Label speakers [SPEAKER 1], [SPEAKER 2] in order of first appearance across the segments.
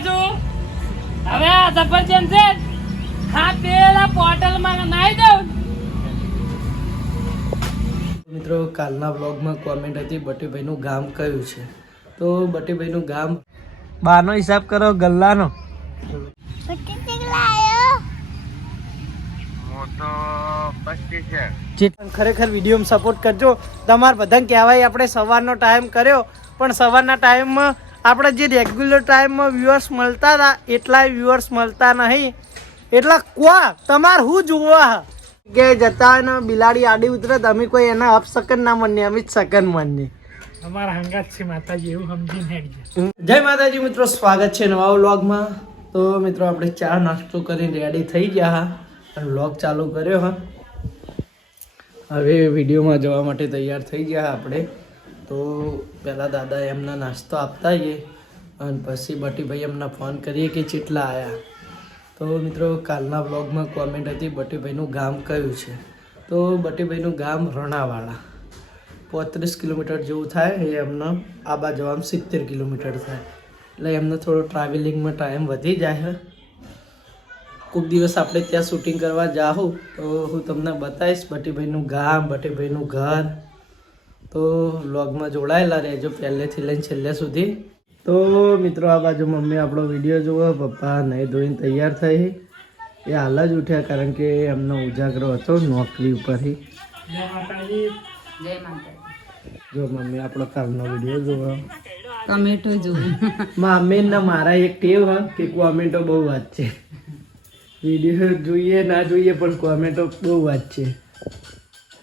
[SPEAKER 1] બાજુ. હવે આ સફરજન છે હા પેલા બોટલમાં નાઈ દઉં.
[SPEAKER 2] મિત્રો કાલના બ્લોગમાં કોમેન્ટ હતી બટીભાઈનું ગામ કયું છે? તો બટીભાઈનું ગામ બાનો હિસાબ કરો ગલ્લાનો. ખરેખર વિડીયોમાં સપોર્ટ કરજો. તમારે બધાને કહેવાય આપણે સવારનો ટાઈમ કર્યો પણ સવારના ટાઈમમાં આપણે જે રેગ્યુલર ટાઈમમાં વ્યૂઅર્સ મળતા હતા એટલા વ્યૂઅર્સ મળતા નહીં. એટલા કોણ તમારે શું જોવા? કે જતા અને ને બિલાડી આડી ઉતરે તમે કોઈ એના સેકન્ડ ના માનીએ અમે જ સકન માનીએ.
[SPEAKER 1] અમારા હંગાત છે માતાજી એવું સમજીને
[SPEAKER 2] જય માતાજી મિત્રો સ્વાગત છે નવા વ્લોગમાં. તો મિત્રો આપણે ચા નાસ્તો કરીને રેડી થઈ ગયા હા. અને વ્લોગ ચાલુ કર્યો હા. હવે વિડીયોમાં જવા માટે તૈયાર થઈ ગયા હા આપણે. તો પહેલાં દાદા એમના નાસ્તો આપતા આવીએ અને પછી બટીભાઈ એમને ફોન કરીએ કે ચેટલા આવ્યા તો મિત્રો, કાલના વ્લોગમાં કોમેન્ટ હતી બટીભાઈનું ગામ કયું છે? તો બટીભાઈનું ગામ રણાવાળા પોત્રીસ કિલોમીટર જેવું થાય, એ એમને આબા જવામાં સિત્તેર કિલોમીટર થાય. એટલે એમને થોડો ટ્રાવેલિંગમાં ટાઈમ વધી જાય કોઈક દિવસ આપણે ત્યાં શૂટિંગ કરવા જાઉં તો હું તમને બતાવીશ બટીભાઈનું ગામ, બટીભાઈનું ઘર. તો વ્લોગમાં જોડાયેલા રહેજો પહેલેથી લઈને છેલ્લે સુધી. તો મિત્રો આ બાજુ મમ્મી આપણો વીડિયો જુઓ. પપ્પા નહીં ધોઈને તૈયાર થઈ. એ હાલ જ ઉઠ્યા કારણ કે એમનો ઉજાગરો હતો નોકરી ઉપરથી. જો મમ્મી આપણો કાલનો વીડિયો જુઓ.
[SPEAKER 3] ટમેટો જુઓ.
[SPEAKER 2] મમ્મી ને મારા એક ટેવ હ કે કોમેન્ટો બહુ વાત છે વીડિયો જોઈએ ના જોઈએ પણ કોમેન્ટો બહુ વાત છે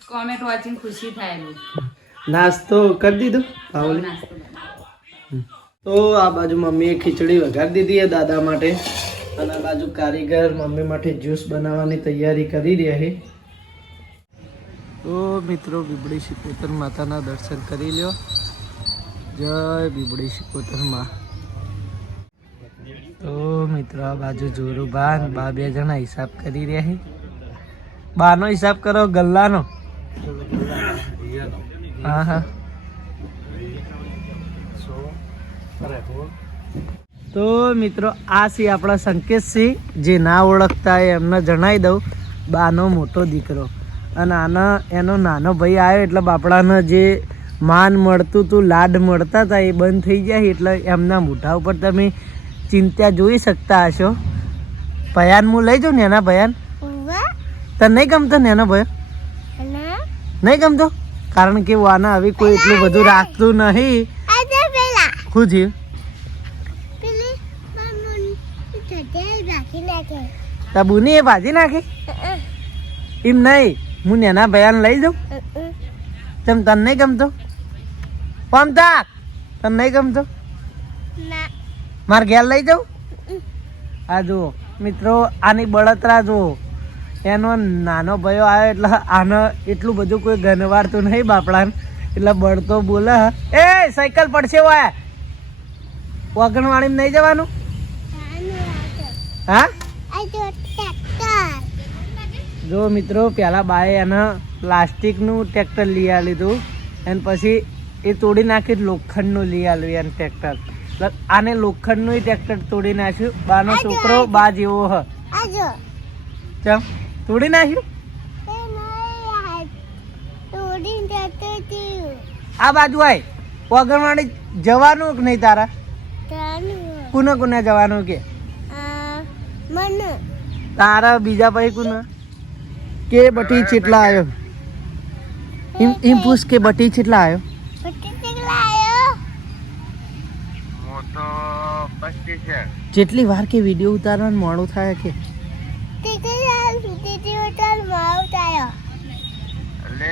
[SPEAKER 3] કોમેન્ટ વાંચીને ખુશી થાય.
[SPEAKER 2] નાસ્તો કરી દીધો? પાવલી તો આ બાજુ મમ્મીએ ખીચડી વઘારી દીધી છે દાદા માટે. અને આ બાજુ કારીગર મમ્મી માટે જ્યુસ બનાવવાની તૈયારી કરી રહ્યા છે. તો મિત્રો બીબડી શિકોતર માતાના દર્શન કરી લ્યો. જય બીબડી શિકોતરમાં. તો મિત્રો આ બાજુ જોરું બા બા બે જણા હિસાબ કરી રહ્યા છે. બાનો હિસાબ કરો ગલ્લાનો. હા હા તો મિત્રો આ છે આપણા સંકેતસિંહ જે ના ઓળખતા હોય એમને જણાવી દઉં. બાનો મોટો દીકરો. અને આના એનો નાનો ભાઈ આવ્યો એટલે બાપડાને જે માન મળતું હતું લાડ મળતા હતા એ બંધ થઈ ગયા એટલે એમના મોઢા ઉપર તમે ચિંતા જોઈ શકતા હશો. ભયાન હું લઈ જાઉં નેના ભયાન? તને નહીં ગમતો ને એનો ભયો નહીં ગમતો? કારણ કે વાના હવે કોઈ એટલું બધું રાખતું નહીં. ખુજી બુની એ ભાજી નાખી? એમ નહીં. હું નેના ભયાન લઈ જાઉં. તેમ તને નહીં ગમતો. પમતા તને નહીં ગમતો? મારે ઘેર લઈ જાઉં? આ જુઓ મિત્રો આની બળતરા જુઓ. એનો નાનો ભયો આવ્યો એટલે આને એટલું બધું કોઈ ગનવારતું નહીં બાપડાને. એટલે બળતો બોલે એ સાયકલ પડશે વાય વાગણવાળીમાં નહીં જવાનું? હા? જો મિત્રો પહેલા બાએ એને પ્લાસ્ટિકનું ટ્રેક્ટર લઈ આ લીધું અને પછી એ તોડી નાખી લોખંડનું લઈ આવ્યું એને ટ્રેક્ટર. આને લોખંડનું ટ્રેક્ટર તોડી નાખ્યું. બાનો છોકરો બા જેવો હ. ચમ? તોડી નાખ્યું? આ બાજુ આય. વગરવાડી જવાનું કે નહીં તારા? કુને કુને જવાનું કે? તારા બીજા ભાઈ કુને? કે બટી ચેટલા આવ્યો એમ પૂછ કે બટી ચેટલા આવ્યો જેટલી વાર કે વીડિયો ઉતારવાનું મોડું થાય કે?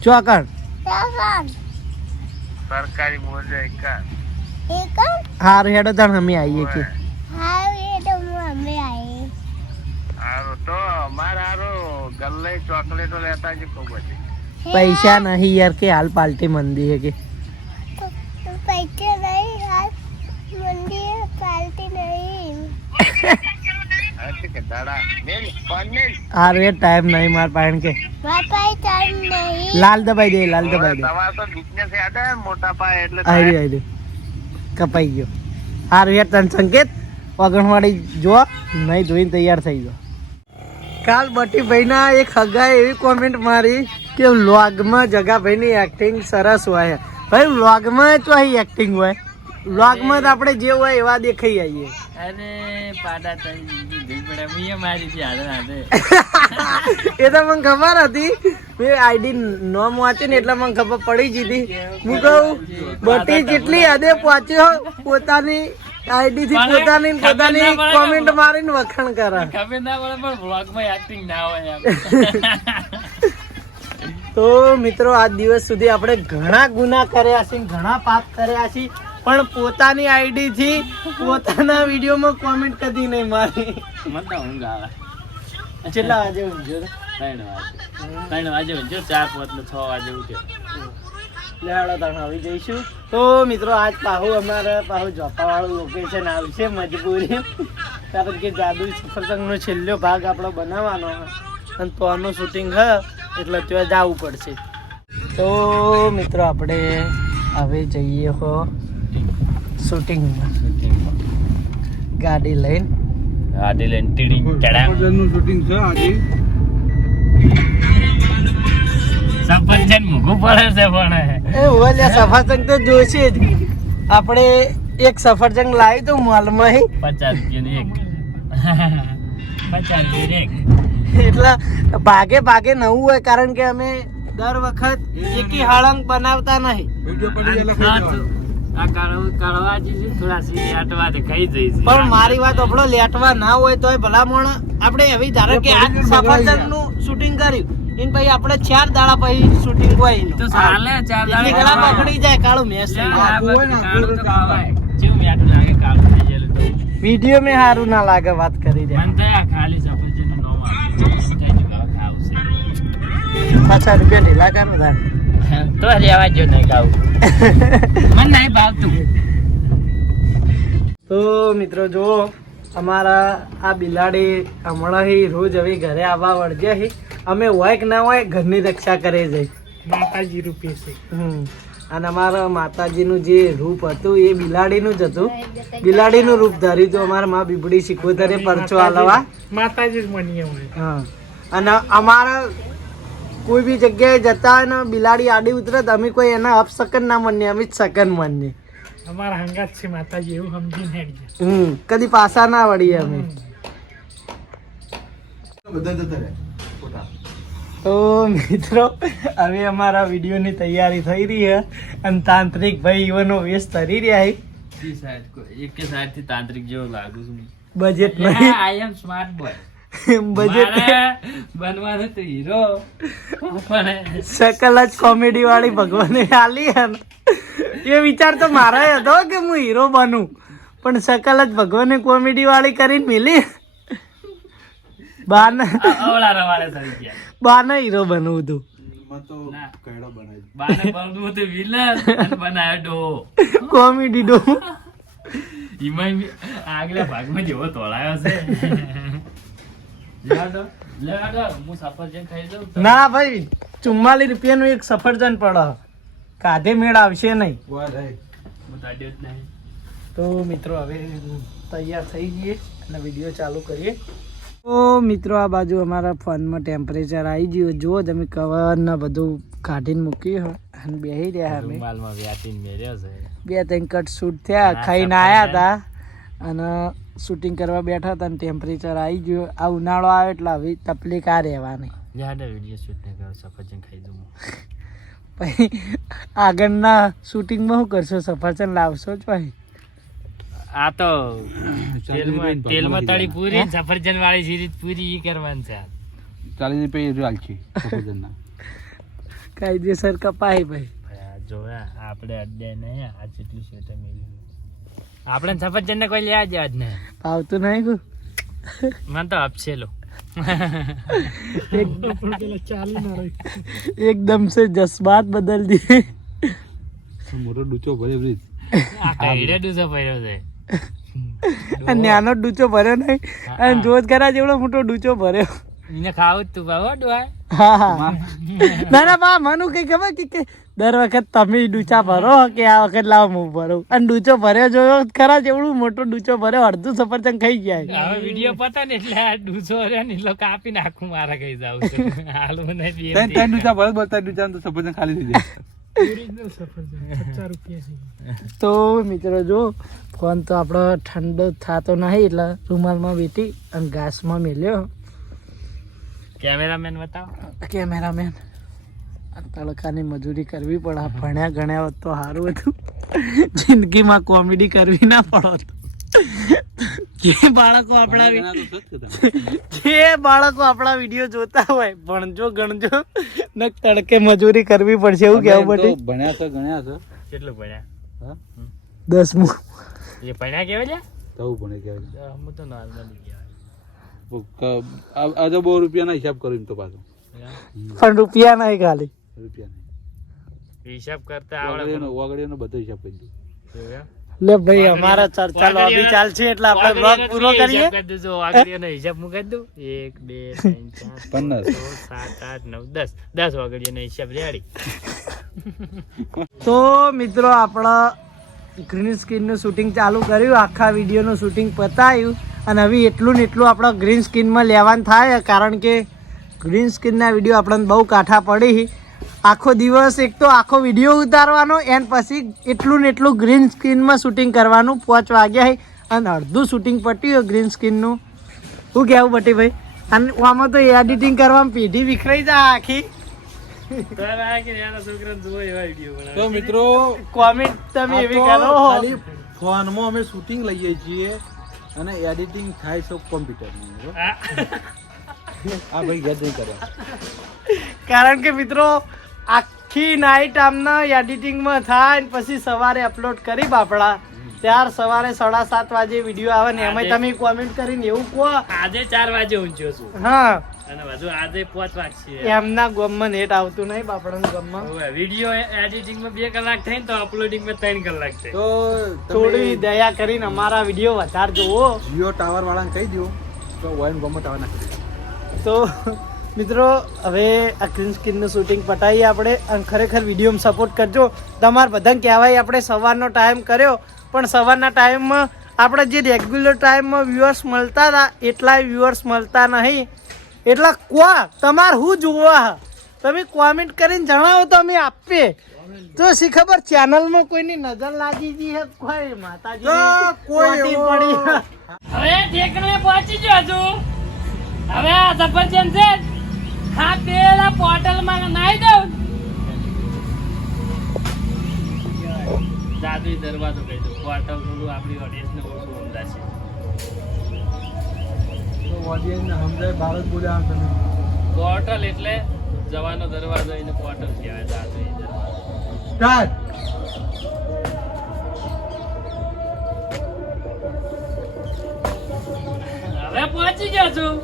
[SPEAKER 2] ચોકણ
[SPEAKER 4] સરકારી બોલે કા
[SPEAKER 2] હાર હેડો તાણ અમે આવીએ કે
[SPEAKER 4] હારું તો અમારે હારો ગલ્લે ચોકલેટો લેતા જ ખૂબ જ
[SPEAKER 2] પૈસા નહીં યાર કે હાલ પાલટી મંદી હે કે?
[SPEAKER 4] નહીં હાલ દાડા પાલટી ફોન
[SPEAKER 2] ટાઈમ નહીં માર પાણ કે લાલ દબાઈ દે લાલ દબાઈ દે.
[SPEAKER 4] તમારે તો બિઝનેસ યાદ હે મોટા પાયે એટલે
[SPEAKER 2] આઈ આઈ કપાઈ ગયો. હાર યાર તને સંકેત પગણવાડી જો નહીં જોઈને તૈયાર થઈ ગયો. કાલ બટી ભાઈના એક હગાએ એવી કોમેન્ટ મારી કે વ્લોગમાં જગાભાઈની એક્ટિંગ સરસ હોય. ભાઈ વ્લોગમાં તો અહીં એક્ટિંગ હોય. વ્લોગમાં તો આપણે જે હોય એવા દેખાઈ આવીએ.
[SPEAKER 1] અરે પાડા પડે મીએ મારી
[SPEAKER 2] એ તો મને ખબર હતી. મેં આઈડી નોમ વાંચી ને એટલે મને ખબર પડી જીધી હું કહું બટી જેટલી હદે પહોંચ્યો પોતાની આઈડી થી પોતાની પોતાની કોમેન્ટ મારીને વખાણ કરે
[SPEAKER 1] ખબર ના પડે પણ વ્લોગમાં એક્ટિંગ ના હોય
[SPEAKER 2] તો મિત્રો આજ દિવસ સુધી આપણે ઘણા ગુના કર્યા છે ઘણા પાપ કર્યા છે પણ પોતાની આઈડી થી પોતાના વિડીયોમાં કોમેન્ટ કદી નહીં મારી.
[SPEAKER 1] મને તો ઊંઘ આવે.
[SPEAKER 2] કેટલા વાગે ઊંઘ્યો?
[SPEAKER 1] ત્રણ વાગે. ત્રણ વાગે ઊંઘ્યો ચાર પાંચ ને છ વાગે ઉઠ્યો
[SPEAKER 2] લેવાડો તમે આવી જઈશું. તો મિત્રો આજ પાહુ અમારે પાહુ જોપાવાળું લોકેશન આવશે મજબૂરી. કારણ કે જાદુ સફરસંગનો છેલ્લો ભાગ આપણો બનાવવાનો અને તો આનું શૂટિંગ હ એટલે ત્યાં જવું પડશે. તો મિત્રો આપણે હવે જઈએ હો. શૂટિંગમાં ગાડી લઈને
[SPEAKER 1] ગાડી લઈને ટીડી ચડા સફરજન મૂકવું પડે છે પણ
[SPEAKER 2] એ ઓલે સફરજન તો જોશે જ આપણે એક સફરજંગ લાવી તો મોલમાં હી.
[SPEAKER 1] પચાસ રૂપિયાની એક પચાસ રૂપિયાની એક
[SPEAKER 2] એટલા ભાગે ભાગે નવું હોય કારણ કે અમે દર વખત એકી હળંગ બનાવતા નહીં પણ મારી વાત આપણો લેટવા ના હોય તો ભલામણ આપણે એવી ધારો કે આ સફરજનનું શૂટિંગ કર્યું. ઇન પછી આપણે ચાર દાડા પછી શૂટિંગ હોય
[SPEAKER 1] તો ચાલે ચાર
[SPEAKER 2] દાડા ગળા પકડી જાય કાળું મેસ થઈ જાય. વીડિયો મેં સારું ના લાગે વાત કરી દે.
[SPEAKER 1] મને તો ખાલી સફરજન નો ખાવું
[SPEAKER 2] પાછા રૂપિયા ઢીલા કામ
[SPEAKER 1] છે તો જો નહીં ખાવું મને નહીં ભાવતું.
[SPEAKER 2] તો મિત્રો જો અમારા આ બિલાડી હમણાંથી રોજ હવે ઘરે આવવા વળગે છે અમે હોય કે ના હોય ઘરની રક્ષા કરે છે. માતાજી રૂપે છે. અને અમારા માતાજીનું જે રૂપ હતું એ બિલાડીનું જ હતું. બિલાડીનું રૂપ ધારી તો અમારા મા બીબડી શીખવતરે પરચો આલવા.
[SPEAKER 5] માતાજી જ મનીએ હોય
[SPEAKER 2] હા. અને અમારા કોઈ બી જગ્યાએ જતા હોય ને બિલાડી આડી ઉતરે તો અમે કોઈ એના અપશકન ના માનીએ અમે જ સકન માનીએ.
[SPEAKER 5] અમારા હંગાત છે માતાજી એવું સમજીને હેડ
[SPEAKER 2] હમ કદી પાછા ના વળીએ અમે. તો મિત્રો હવે અમારા વિડીયોની તૈયારી થઈ રહી છે અને તાંત્રિક ભાઈ ઈવનો વેશ કરી રહ્યા છે.
[SPEAKER 1] એક કે તાંત્રિક જેવો લાગુ છું.
[SPEAKER 2] બજેટ નહીં.
[SPEAKER 1] I am smart boy
[SPEAKER 2] budget
[SPEAKER 1] બનવાનું તો હીરો. પણ
[SPEAKER 2] શકલ જ કોમેડી વાળી ભગવાને આલી એ વિચાર તો મારા હતો કે હું હીરો બનું. પણ શકલ જ ભગવાને કોમેડી વાળી કરીને મિલી. બાના
[SPEAKER 1] અવળા રવાડે થઈ ગયા.
[SPEAKER 2] બાના હીરો બનવું હતું. કોમેડી ડો.
[SPEAKER 1] આગલા ભાગમાં જેવો તોળાયો છે.
[SPEAKER 2] ના ભાઈ ચુમ્માલીસ રૂપિયાનું એક સફરજન પડે કાધે મેળ આવશે નહીં. તો મિત્રો હવે તૈયાર થઈ જઈએ અને વીડિયો ચાલુ કરીએ. તો મિત્રો આ બાજુ અમારા ફોનમાં ટેમ્પરેચર આવી ગયું. જો તમે કવરના બધું કાઢીને મૂક્યું હોય અને બેસી રહ્યા અમે. બે ત્રણ કટ શૂટ થયા ખાઈને આવ્યા હતા અને શૂટિંગ કરવા બેઠા હતા ને ટેમ્પરેચર આવી ગયું. આ ઉનાળો આવે એટલે હવે તકલીફ આ રહેવાની.
[SPEAKER 1] જાડે વીડિયો શૂટ નહીં કરો સફરજન ખાઈ દઉં
[SPEAKER 2] પછી આગળના શૂટિંગમાં શું કરશો? સફરજન લાવશો જ ભાઈ
[SPEAKER 1] આ તો તેલમાં તેલમાં તળી પૂરી સફરજન વાળી સિરીજ પૂરી એ કરવાની છે
[SPEAKER 5] ચાલીસ રૂપિયા રાલ છે સફરજનના.
[SPEAKER 2] કાયદેસર કપાય ભાઈ
[SPEAKER 1] ભાઈ આ જો આપણે અડ્ડે નહીં આ જેટલું છે મેળવ્યું આપણે સફરજન ને કોઈ લેવા જ ને
[SPEAKER 2] આવતું નહીં કુ
[SPEAKER 1] મને તો આપશેલો
[SPEAKER 2] એકદમ સે જસ્બાત બદલ દી
[SPEAKER 5] મોટો ડૂચો ભરે બ્રિજ
[SPEAKER 1] આ કાઈડે ડૂચો ભર્યો છે.
[SPEAKER 2] નાનો ડૂચો ભર્યો નહીં. અને જોજ ખરા જેવડો મોટો ડૂચો ભર્યો.
[SPEAKER 1] એને ખાવું તું બાબા ડોય
[SPEAKER 2] હા હા. ના ના બા મને કઈ ખબર કે- દર વખત તમે ડૂચા ભરો કે આ વખત લાવ હું ભરું. અને ડૂચો ભર્યો જોયો ખરા જેવડું મોટો ડૂચો ભર્યો અડધું સફરજન ખાઈ ગયા.
[SPEAKER 1] હવે વીડિયો પતા ને એટલે આ ડૂચો રે ને એટલે કાપી નાખું મારા કઈ જાવ છે. ને
[SPEAKER 5] ત્રણ ત્રણ ડૂચા ભરે બોલતા ડૂચા તો સફરજન ખાલી થઈ જાય.
[SPEAKER 2] તો મિત્રો જો ફોન તો આપણો ઠંડો થતો નહીં એટલે રૂમાલમાં બેઠી અને ઘાસમાં મેલ્યો.
[SPEAKER 1] કેમેરામેન બતાવો.
[SPEAKER 2] કેમેરામેન. આ તડકાની મજૂરી કરવી પડે. આ ભણ્યા ગણ્યા હોત તો સારું હતું. જિંદગીમાં કોમેડી કરવી ના પડત. જે બાળકો આપણા. જે બાળકો આપણા વીડિયો જોતા હોય ભણજો ગણજો ને તડકે મજૂરી કરવી પડશે એવું કેવું પડે
[SPEAKER 5] તો ભણ્યા છો ગણ્યા છો.
[SPEAKER 1] કેટલું ભણ્યા?
[SPEAKER 5] હા?
[SPEAKER 2] દસમું.
[SPEAKER 1] એ ભણ્યા કેવા છે
[SPEAKER 5] તો ભણે કહેવાય
[SPEAKER 1] હું તો નોર્મલી કહેવાય
[SPEAKER 5] આ- આ તો બહુ રૂપિયાના હિસાબ કરું તો પાછો.
[SPEAKER 2] પણ રૂપિયા નહીં ખાલી.
[SPEAKER 5] રૂપિયા
[SPEAKER 1] હિસાબ કરતા આવડે
[SPEAKER 5] વાગડીનો બધો હિસાબ કરી દઉં.
[SPEAKER 2] લે ભાઈ અમારા ચર્ચા લોબી ચાલશે એટલે આપણે બ્લોગ પૂરો કરીએ.
[SPEAKER 1] કરી દેજો, હિસાબ હું કરી દઉં? એક બે ત્રણ ચાર
[SPEAKER 5] પંદર.
[SPEAKER 1] પાંચ, છ, સાત આઠ નવ દસ. દસ વાગડીઓનો હિસાબ રેડી.
[SPEAKER 2] તો મિત્રો આપણા ગ્રીન સ્ક્રીનનું શૂટિંગ ચાલુ કર્યું. આખા વિડીયોનું શૂટિંગ પતાવ્યું અને હવે એટલું ને એટલું આપણા ગ્રીન સ્ક્રીનમાં લેવાનું થાય, કારણ કે ગ્રીન સ્ક્રીનના વીડિયો આપણને બહુ કાઠા પડી. આખો દિવસ એક તો આખો વીડિયો ઉતારવાનો, એન પછી એટલું ને એટલું ગ્રીન સ્ક્રીનમાં શૂટિંગ કરવાનું પાંચ વાગ્યા અને અડધું શૂટિંગ પટ્યું ગ્રીન સ્ક્રીનનું શું કહેવું બટી ભાઈ? અને આમાં તો એડિટિંગ કરવામાં પેઢી વિખરાઈ જાય આખી.
[SPEAKER 5] તો મિત્રો
[SPEAKER 2] કોમેન્ટ તમે એવી કરો
[SPEAKER 5] ખાલી ફોનમાં અમે શૂટિંગ લઈએ છીએ અને એડિટિંગ થાય છે કોમ્પ્યુટર આ. ભાઈ યાદ નહીં કર્યા
[SPEAKER 2] કારણ કે મિત્રો આખી નાઈટ આમના એડિટિંગમાં થાય ને પછી સવારે અપલોડ કરી બાપડા. ત્યાર સવારે સાડા સાત વાગે વીડિયો આવે ને એમાં તમે કોમેન્ટ કરીને એવું કહો.
[SPEAKER 1] આજે ચાર વાગે ઊંચ્યો છું.
[SPEAKER 2] હા.
[SPEAKER 1] અને વધુ આજે પાંચ વાગશે
[SPEAKER 2] એમના ગમમાં નેટ આવતું નહીં બાપડાના ગમમાં.
[SPEAKER 1] વીડિયો એડિટિંગમાં બે કલાક થઈ ને તો અપલોડિંગમાં ત્રણ કલાક થઈ
[SPEAKER 5] તો
[SPEAKER 2] થોડી દયા કરીને અમારા વીડિયો વધારે જોવો.
[SPEAKER 5] જીઓ ટાવર વાળાને કહી દો તો વાઈન ગમમાં ટાવર નાખી
[SPEAKER 2] તો મિત્રો હવે આ ગ્રીન સ્ક્રીનનું શૂટિંગ પતાવીએ આપણે અને ખરેખર વિડીયોમાં સપોર્ટ કરજો. તમારે બધાને કહેવાય આપણે સવારનો ટાઈમ કર્યો પણ સવારના ટાઈમમાં આપણે જે રેગ્યુલર ટાઈમમાં વ્યૂઅર્સ મળતા હતા એટલાય વ્યૂઅર્સ મળતા નહીં. એટલા કોા તમારે શું જોવા? તમે કોમેન્ટ કરીને જણાવો તો અમે આપીએ. તો શી ખબર ચેનલમાં કોઈની નજર લાગી ગઈ હે? કોઈ માતાજી કોઈ પડી
[SPEAKER 1] હવે ઠેકણે પહોંચી ગયો છું. હવે આ સફરજન છે હા પેલા પોટલમાં નાઈ દઉં. જાદુઈ દરવાજો કહી દઉં. પોટલ થોડું આપણી ઓડિયન્સ ને
[SPEAKER 5] ઓડિયન્સને સમજાય ભારત બોલ્યા તમે
[SPEAKER 1] પોર્ટલ એટલે જવાનો દરવાજો એને પોર્ટલ કહેવાય દરવાજો.
[SPEAKER 5] સ્ટાર્ટ
[SPEAKER 1] હવે પહોંચી ગયો છું.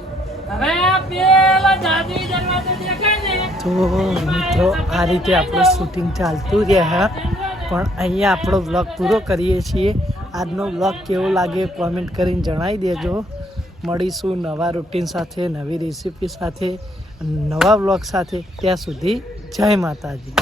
[SPEAKER 1] હવે આ પેલો જાદુઈ દરવાજો દેખાય ને.
[SPEAKER 2] તો મિત્રો આ રીતે આપણું શૂટિંગ ચાલતું રહ્યા પણ અહીંયા આપણો બ્લોગ પૂરો કરીએ છીએ. આજનો બ્લોગ કેવો લાગે કોમેન્ટ કરીને જણાવી દેજો. મળીશું નવા રૂટીન સાથે નવી રેસીપી સાથે નવા બ્લોગ સાથે. ત્યાં સુધી જય માતાજી.